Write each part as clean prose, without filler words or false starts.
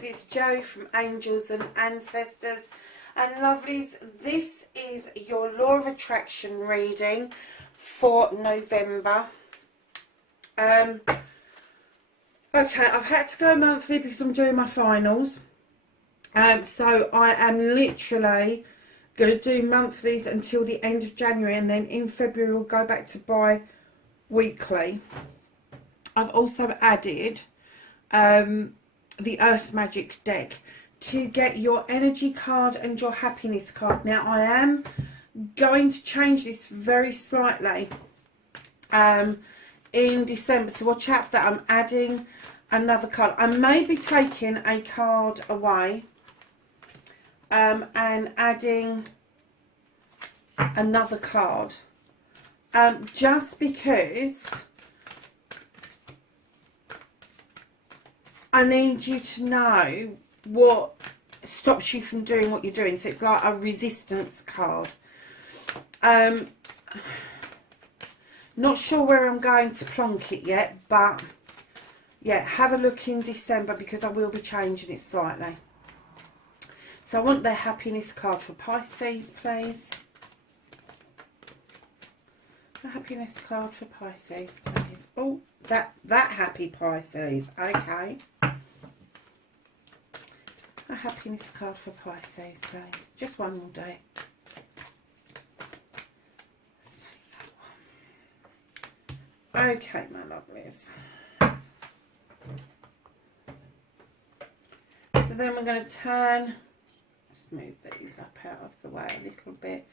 It's Joe from Angels and Ancestors and Lovelies. This is your Law of Attraction reading for November. Okay, I've had to go monthly because I'm doing my finals. So I am literally going to do monthlies until the end of January, and then in February we'll go back to bi-weekly. I've also added the Earth Magic deck to get your energy card and your happiness card. Now I am going to change this very slightly in December, so watch out for that. I'm adding another card. I may be taking a card away and adding another card, just because I need you to know what stops you from doing what you're doing. So it's like a resistance card. Not sure where I'm going to plonk it yet, but yeah, have a look in December because I will be changing it slightly. So I want the happiness card for Pisces, please. The happiness card for Pisces, please. Oh, that happy Pisces. Okay. A happiness card for Pisces, please. Just one will do. Let's take that one. Okay, my lovelies. So then we're going to turn. Let's move these up out of the way a little bit.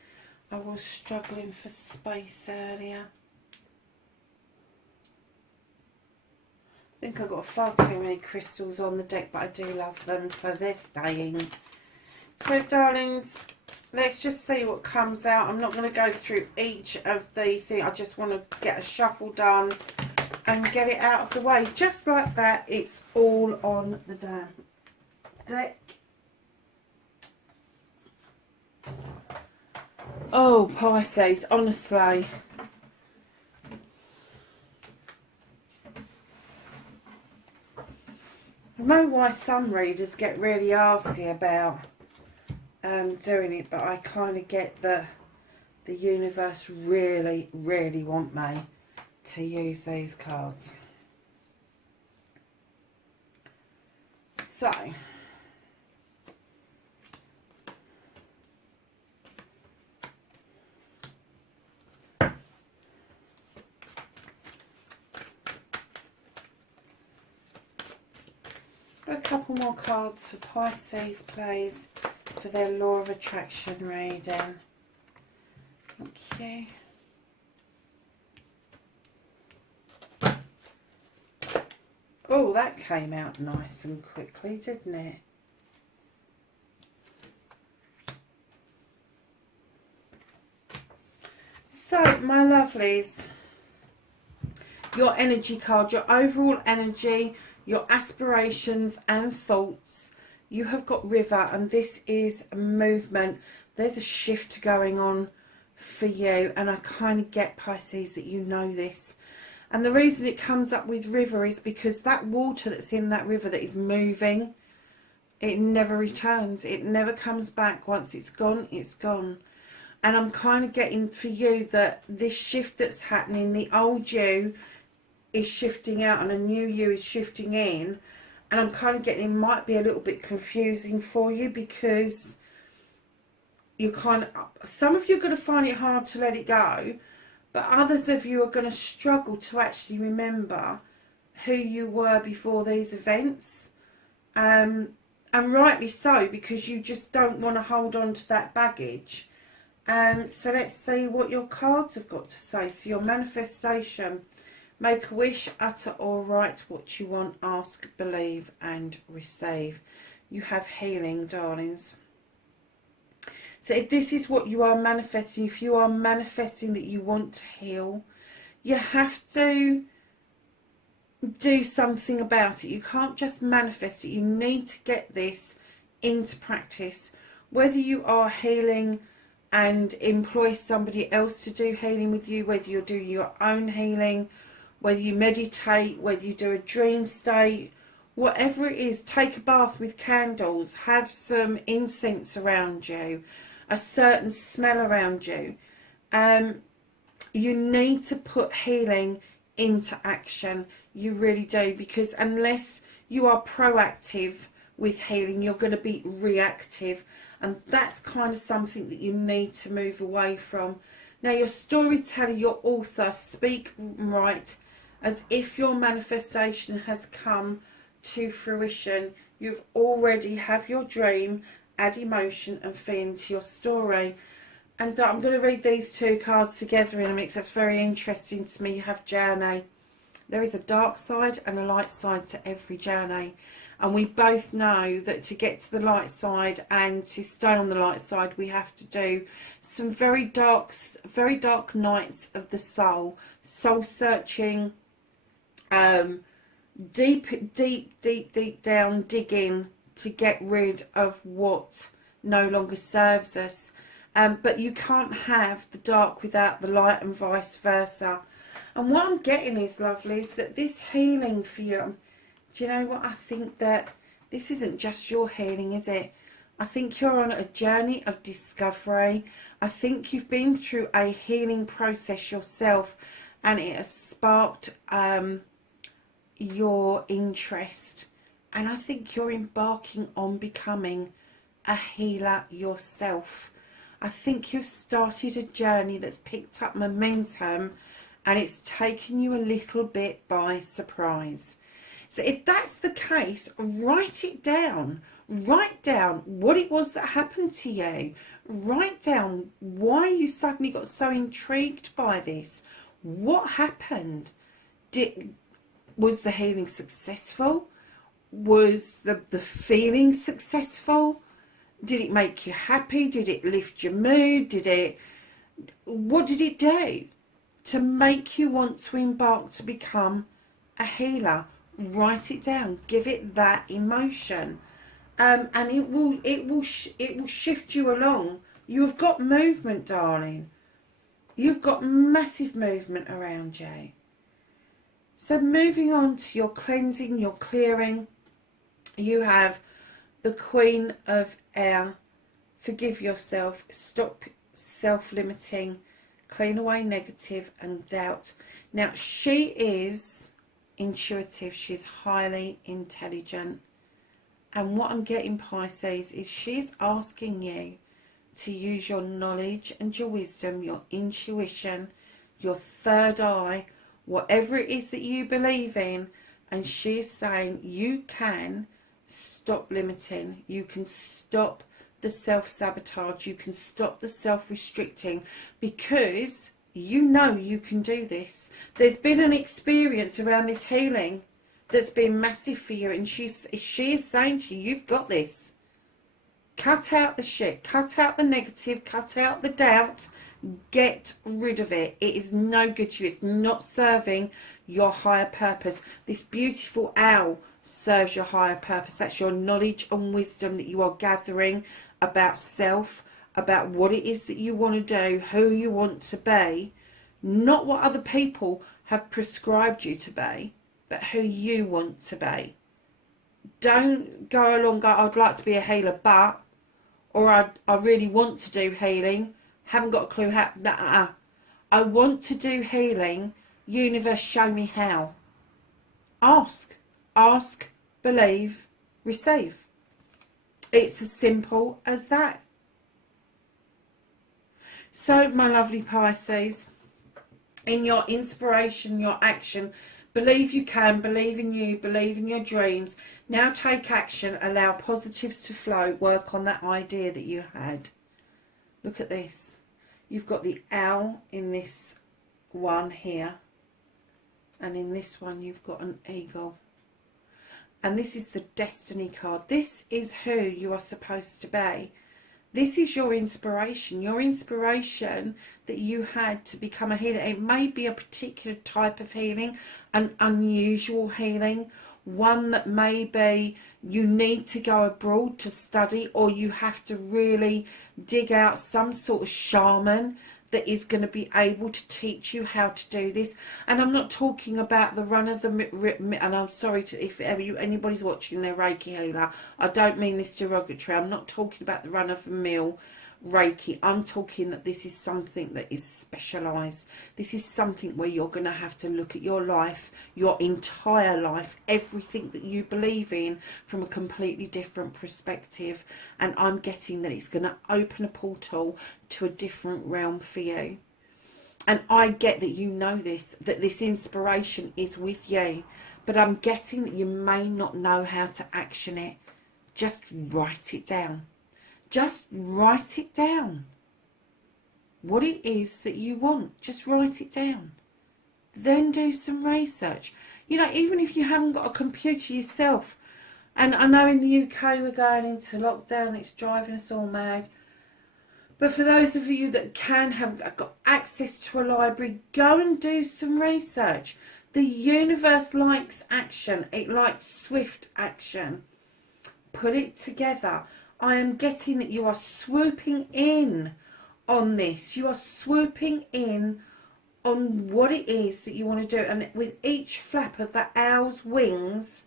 I was struggling for space earlier. I think I've got far too many crystals on the deck, but I do love them, so they're staying. So, darlings, let's just see what comes out. I'm not going to go through each of the things. I just want to get a shuffle done and get it out of the way. Just like that, it's all on the damn deck. Oh, Pisces, honestly. I know why some readers get really arsy about doing it, but I kind of get that the universe really, really want me to use these cards. So, a couple more cards for Pisces, please, for their Law of Attraction reading. Thank you. Oh, that came out nice and quickly, didn't it? So, my lovelies, your energy card, your overall energy, your aspirations and thoughts. You have got River, and this is a movement. There's a shift going on for you, and I kind of get, Pisces, that you know this. And the reason it comes up with River is because that water that's in that river that is moving, it never returns. It never comes back. Once it's gone, it's gone. And I'm kind of getting for you that this shift that's happening, the old you is shifting out and a new you is shifting in, and I'm kind of getting it might be a little bit confusing for you because you kind of, some of you are going to find it hard to let it go, but others of you are going to struggle to actually remember who you were before these events, and rightly so, because you just don't want to hold on to that baggage. So let's see what your cards have got to say. So your manifestation: make a wish, utter or write what you want, ask, believe and receive. You have healing, darlings. So if this is what you are manifesting, if you are manifesting that you want to heal, you have to do something about it. You can't just manifest it. You need to get this into practice. Whether you are healing and employ somebody else to do healing with you, whether you're doing your own healing, whether you meditate, whether you do a dream state, whatever it is, take a bath with candles, have some incense around you, a certain smell around you. You need to put healing into action. You really do, because unless you are proactive with healing, you're going to be reactive, and that's kind of something that you need to move away from. Now, your storyteller, your author, speak right as if your manifestation has come to fruition. You've already have your dream, add emotion and feeling to your story. And I'm going to read these two cards together in a mix. That's very interesting to me. You have journey. There is a dark side and a light side to every journey. And we both know that to get to the light side and to stay on the light side, we have to do some very dark nights of the soul. Soul searching, deep down digging to get rid of what no longer serves us. But you can't have the dark without the light, and vice versa. And what I'm getting is, lovely, is that this healing for you, do you know what? I think that this isn't just your healing, is it? I think you're on a journey of discovery. I think you've been through a healing process yourself, and it has sparked your interest. And I think you're embarking on becoming a healer yourself. I think you've started a journey that's picked up momentum, and it's taken you a little bit by surprise. So if that's the case, write it down. Write down what it was that happened to you. Write down why you suddenly got so intrigued by this. What happened? Was the healing successful? Was the feeling successful? Did it make you happy? Did it lift your mood? What did it do to make you want to embark to become a healer? Write it down. Give it that emotion, and it will shift you along. You've got movement, darling. You've got massive movement around you. So moving on to your cleansing, your clearing, you have the Queen of Air. Forgive yourself. Stop self-limiting. Clean away negative and doubt. Now, she is intuitive. She's highly intelligent. And what I'm getting, Pisces, is she's asking you to use your knowledge and your wisdom, your intuition, your third eye, whatever it is that you believe in. And she's saying you can stop limiting. You can stop the self-sabotage. You can stop the self-restricting, because you know you can do this. There's been an experience around this healing that's been massive for you, and she is saying to you, you've got this. Cut out the shit. Cut out the negative. Cut out the doubt. Get rid of it. It is no good to you. It's not serving your higher purpose. This beautiful owl serves your higher purpose. That's your knowledge and wisdom that you are gathering about self, about what it is that you want to do, who you want to be, not what other people have prescribed you to be, but who you want to be. Don't go along, go, I'd like to be a healer, but, or I really want to do healing, haven't got a clue how. Nah, I want to do healing. Universe, show me how. Ask, believe, receive. It's as simple as that. So, my lovely Pisces, in your inspiration, your action, believe you can, believe in you, believe in your dreams. Now take action, allow positives to flow, work on that idea that you had. Look at this. You've got the owl in this one here, and in this one you've got an eagle. And this is the destiny card. This is who you are supposed to be. This is your inspiration that you had to become a healer. It may be a particular type of healing, an unusual healing, one that maybe you need to go abroad to study, or you have to really dig out some sort of shaman that is going to be able to teach you how to do this. And I'm not talking about the run of the and I'm sorry to, if ever anybody's watching their Reiki healer, I don't mean this derogatory. I'm not talking about the run of the mill Reiki. I'm talking that this is something that is specialized. This is something where you're going to have to look at your life, your entire life, everything that you believe in, from a completely different perspective. And I'm getting that it's going to open a portal to a different realm for you. And I get that you know this, that this inspiration is with you, but I'm getting that you may not know how to action it. Just write it down. Just write it down. What it is that you want, just write it down. Then do some research. You know, even if you haven't got a computer yourself, and I know in the UK we're going into lockdown, it's driving us all mad. But for those of you that can have got access to a library, go and do some research. The universe likes action. It likes swift action. Put it together. I am getting that you are swooping in on this. You are swooping in on what it is that you want to do. And with each flap of the owl's wings,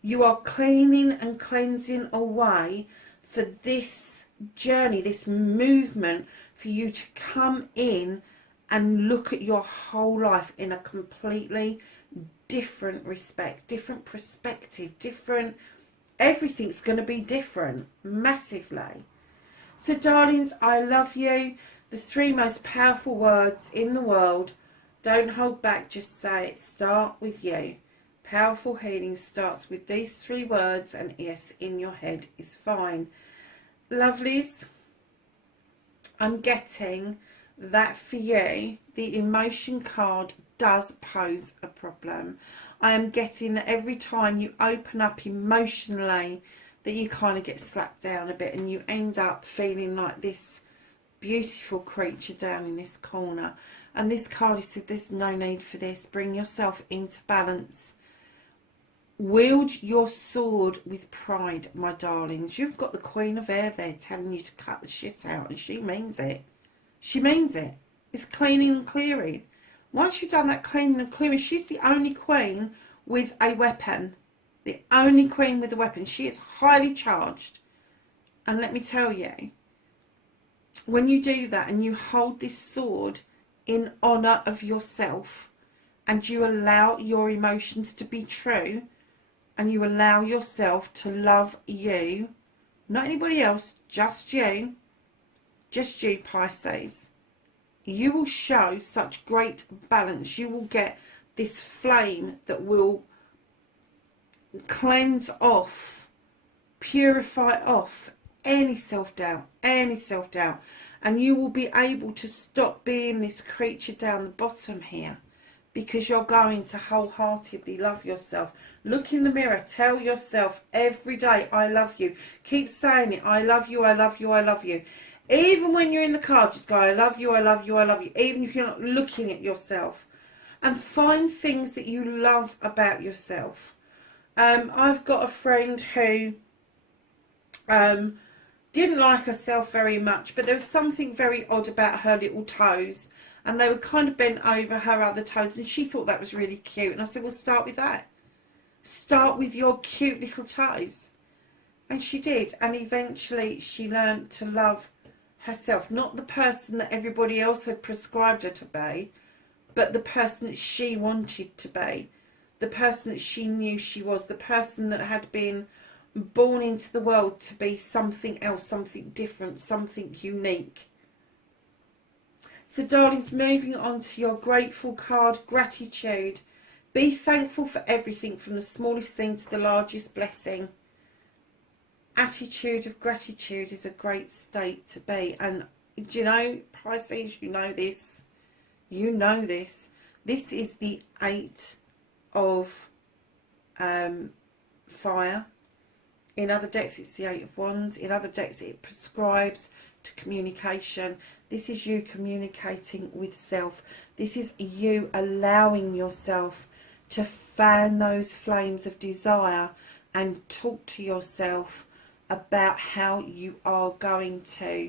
you are cleaning and cleansing away for this journey, this movement, for you to come in and look at your whole life in a completely different respect, different perspective, different. Everything's going to be different, massively. So, darlings, I love you. The 3 most powerful words in the world. Don't hold back, just say it. Start with you. Powerful healing starts with these 3 words, and yes, in your head is fine. Lovelies, I'm getting that for you, the emotion card does pose a problem. I am getting that every time you open up emotionally, that you kind of get slapped down a bit and you end up feeling like this beautiful creature down in this corner. And this card has said there's no need for this. Bring yourself into balance. Wield your sword with pride, my darlings. You've got the Queen of Air there telling you to cut the shit out, and she means it. She means it. It's cleaning and clearing. Once you've done that cleaning and clearing, she's the only queen with a weapon. The only queen with a weapon. She is highly charged. And let me tell you, when you do that and you hold this sword in honour of yourself, and you allow your emotions to be true, and you allow yourself to love you, not anybody else, just you, Pisces, you will show such great balance. You will get this flame that will cleanse off, purify off any self-doubt, and you will be able to stop being this creature down the bottom here, because you're going to wholeheartedly love yourself. Look in the mirror, tell yourself every day, I love you. Keep saying it, I love you, I love you, I love you. Even when you're in the car, just go, I love you, I love you, I love you. Even if you're not looking at yourself. And find things that you love about yourself. I've got a friend who didn't like herself very much, but there was something very odd about her little toes. And they were kind of bent over her other toes, and she thought that was really cute. And I said, well, start with that. Start with your cute little toes. And she did. And eventually she learned to love herself, not the person that everybody else had prescribed her to be, but the person that she wanted to be, the person that she knew she was, the person that had been born into the world to be something else, something different, something unique. So, darlings, moving on to your grateful card, gratitude. Be thankful for everything, from the smallest thing to the largest blessing. Attitude of gratitude is a great state to be. And do you know, Pisces, you know this. You know this. This is the 8 of fire. In other decks, it's the Eight of Wands. In other decks, it prescribes to communication. This is you communicating with self. This is you allowing yourself to fan those flames of desire and talk to yourself about how you are going to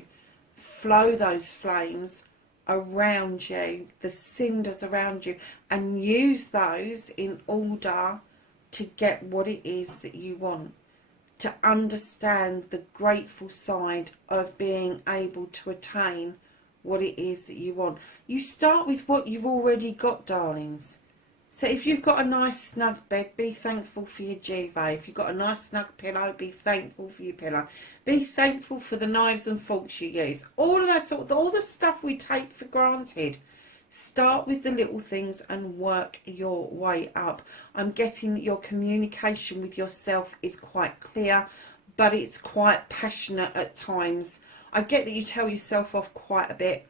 flow those flames around you, the cinders around you, and use those in order to get what it is that you want. To understand the grateful side of being able to attain what it is that you want. You start with what you've already got, darlings. So if you've got a nice snug bed, be thankful for your duvet. If you've got a nice snug pillow, be thankful for your pillow. Be thankful for the knives and forks you use. All of that sort of, all the stuff we take for granted. Start with the little things and work your way up. I'm getting that your communication with yourself is quite clear, but it's quite passionate at times. I get that you tell yourself off quite a bit.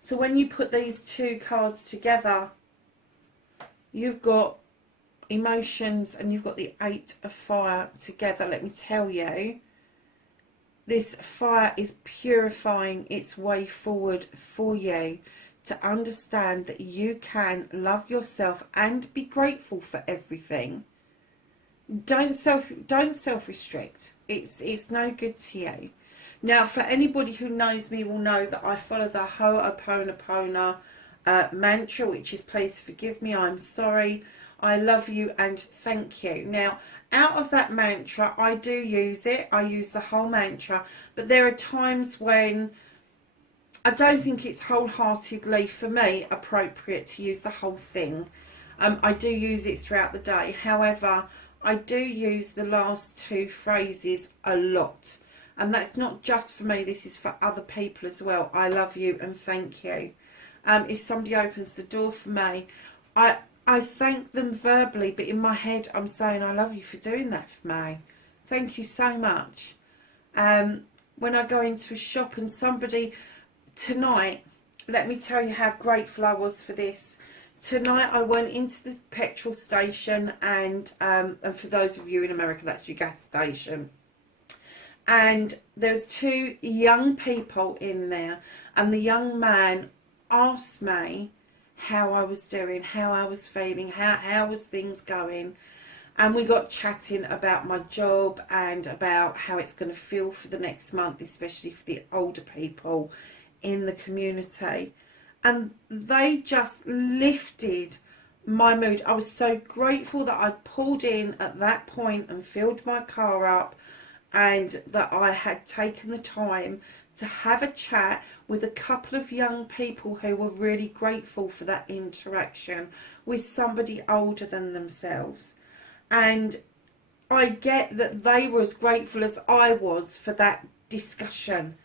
So when you put these two cards together, you've got emotions and you've got the Eight of Fire together. Let me tell you, this fire is purifying its way forward for you to understand that you can love yourself and be grateful for everything. Don't self-restrict. It's no good to you. Now, for anybody who knows me will know that I follow the Ho'oponopono mantra, which is please forgive me, I'm sorry, I love you, and thank you. Now, out of that mantra, I do use it. I use the whole mantra, but there are times when I don't think it's wholeheartedly, for me, appropriate to use the whole thing. I do use it throughout the day. However, I do use the last two phrases a lot. And that's not just for me, this is for other people as well. I love you and thank you. If somebody opens the door for me, I thank them verbally, but in my head I'm saying I love you for doing that for me. Thank you so much. When I go into a shop and somebody, tonight, let me tell you how grateful I was for this. Tonight I went into the petrol station and for those of you in America, that's your gas station. And there's two young people in there, and the young man asked me how I was doing, how I was feeling, how was things going, and we got chatting about my job and about how it's going to feel for the next month, especially for the older people in the community. And they just lifted my mood. I was so grateful that I pulled in at that point and filled my car up, and that I had taken the time to have a chat with a couple of young people who were really grateful for that interaction with somebody older than themselves. And I get that they were as grateful as I was for that discussion.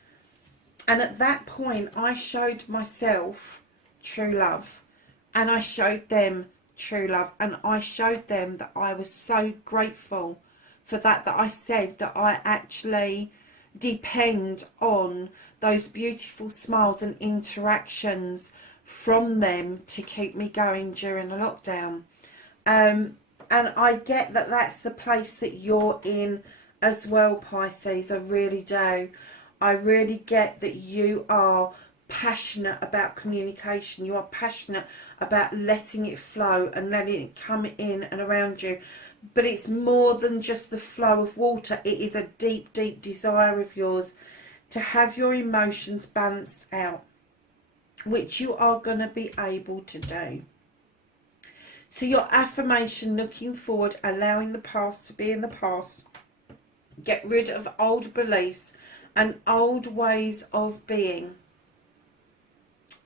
And at that point, I showed myself true love, and I showed them true love, and I showed them that I was so grateful for that I said that I actually depend on those beautiful smiles and interactions from them to keep me going during a lockdown. And I get that that's the place that you're in as well, Pisces. I really do. I really get that you are passionate about communication. You are passionate about letting it flow and letting it come in and around you. But it's more than just the flow of water. It is a deep, deep desire of yours to have your emotions balanced out, which you are going to be able to do. So your affirmation, looking forward, allowing the past to be in the past, get rid of old beliefs and old ways of being,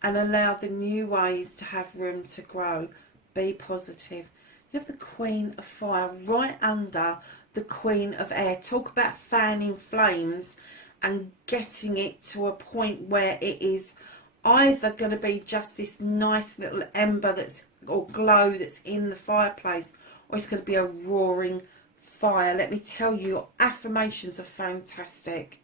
and allow the new ways to have room to grow. Be positive. You have the Queen of Fire right under the Queen of Air. Talk about fanning flames and getting it to a point where it is either going to be just this nice little ember that's, or glow that's in the fireplace, or it's going to be a roaring fire. Let me tell you, your affirmations are fantastic.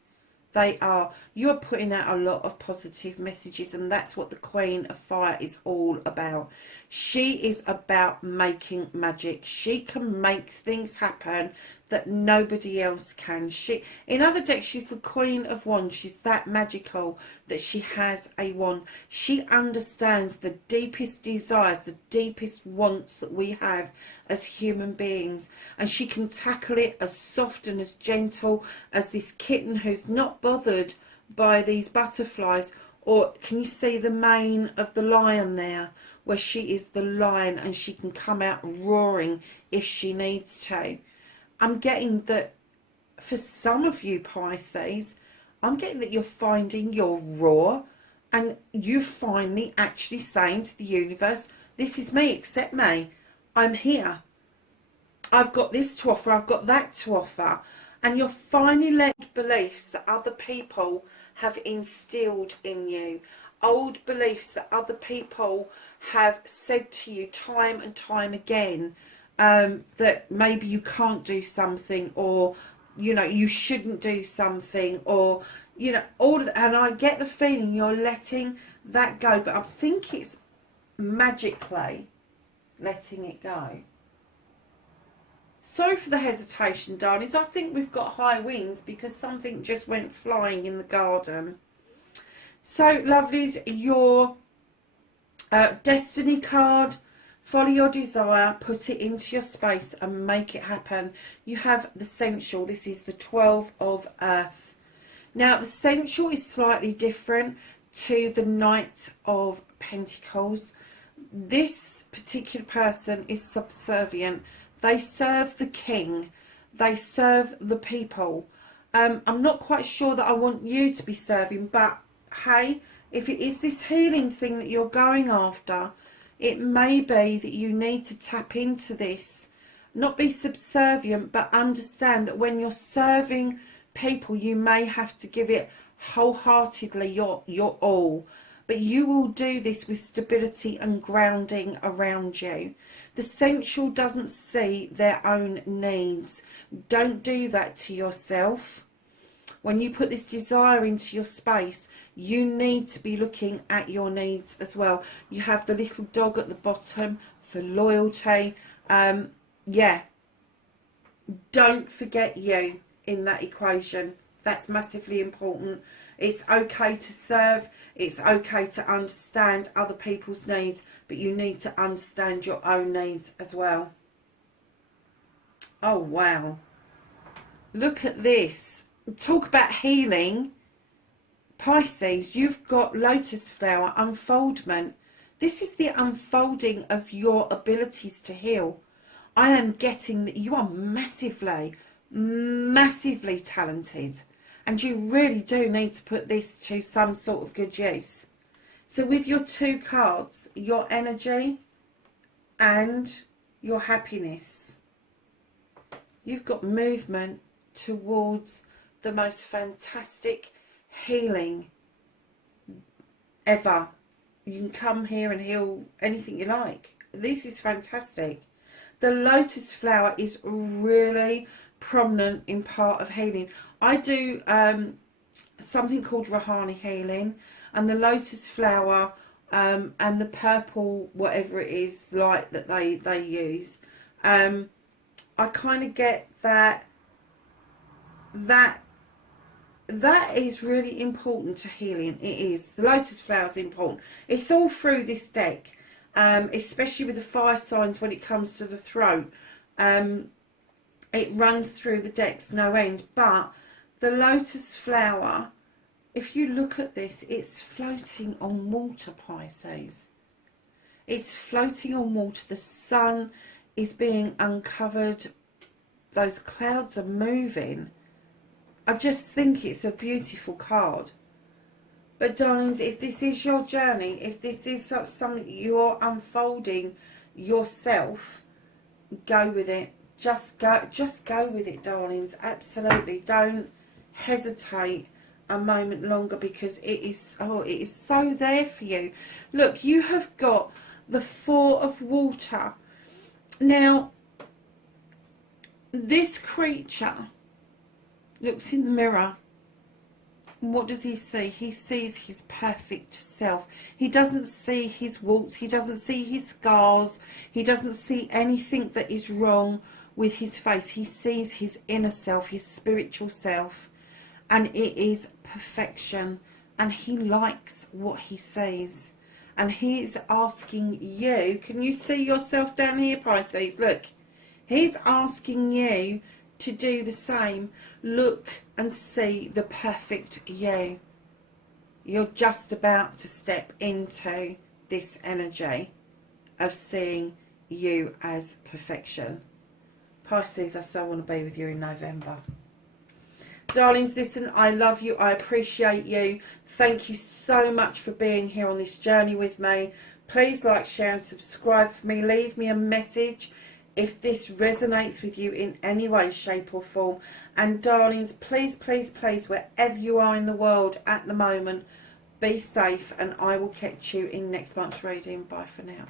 They are. You're putting out a lot of positive messages, and that's what the Queen of Fire is all about. She is about making magic. She can make things happen that nobody else can. She, in other decks, she's the Queen of Wands. She's that magical that she has a wand. She understands the deepest desires, the deepest wants that we have as human beings. And she can tackle it as soft and as gentle as this kitten who's not bothered by these butterflies. Or can you see the mane of the lion there, where she is the lion and she can come out roaring if she needs to. I'm getting that for some of you Pisces, I'm getting that you're finding your roar and you finally actually saying to the universe, this is me, accept me. I'm here. I've got this to offer, I've got that to offer. And you're finally let beliefs that other people have instilled in you. Old beliefs that other people have said to you time and time again, that maybe you can't do something, or you know you shouldn't do something, or you know all of that. And I get the feeling you're letting that go, but I think it's magically letting it go. Sorry for the hesitation, darlings. I think we've got high winds because something just went flying in the garden. So, lovelies, your destiny card, follow your desire, put it into your space and make it happen. You have the sensual. This is the 12 of Earth. Now, the sensual is slightly different to the Knight of Pentacles. This particular person is subservient. They serve the king. They serve the people. I'm not quite sure that I want you to be serving, but hey, if it is this healing thing that you're going after, it may be that you need to tap into this. Not be subservient, but understand that when you're serving people, you may have to give it wholeheartedly your all. But you will do this with stability and grounding around you. The sensual doesn't see their own needs. Don't do that to yourself. When you put this desire into your space, you need to be looking at your needs as well. You have the little dog at the bottom for loyalty. Yeah, don't forget you in that equation. That's massively important. It's okay to serve. It's okay to understand other people's needs, but you need to understand your own needs as well. Oh, wow. Look at this. Talk about healing. Pisces, you've got lotus flower unfoldment. This is the unfolding of your abilities to heal. I am getting that you are massively, massively talented. And you really do need to put this to some sort of good use. So with your two cards, your energy and your happiness, you've got movement towards the most fantastic healing ever. You can come here and heal anything you like. This is fantastic. The lotus flower is really prominent in part of healing. I do something called Rahani healing, and the lotus flower and the purple, whatever it is, light that they use. I kind of get that is really important to healing. It is. The lotus flower is important. It's all through this deck, especially with the fire signs when it comes to the throat. It runs through the decks no end. But the lotus flower, if you look at this, it's floating on water, Pisces. It's floating on water. The sun is being uncovered. Those clouds are moving. I just think it's a beautiful card. But darlings, if this is your journey, if this is something you're unfolding yourself, go with it. Just go with it, darlings. Absolutely. Don't hesitate a moment longer, because it is so there for you. Look, you have got the Four of Water. Now, this creature looks in the mirror What does he see? He sees his perfect self. He doesn't see his warts. He doesn't see his scars. He doesn't see anything that is wrong with his face. He sees his inner self, his spiritual self, and it is perfection. And he likes what he sees. And he is asking you, can you see yourself down here, Pisces? Look, he's asking you to do the same. Look and see the perfect you. You're just about to step into this energy of seeing you as perfection. Pisces, I so want to be with you in November. Darlings, listen, I love you. I appreciate you. Thank you so much for being here on this journey with me. Please like, share and subscribe for me. Leave me a message if this resonates with you in any way, shape or form. And darlings, please, please, please, wherever you are in the world at the moment, be safe, and I will catch you in next month's reading. Bye for now.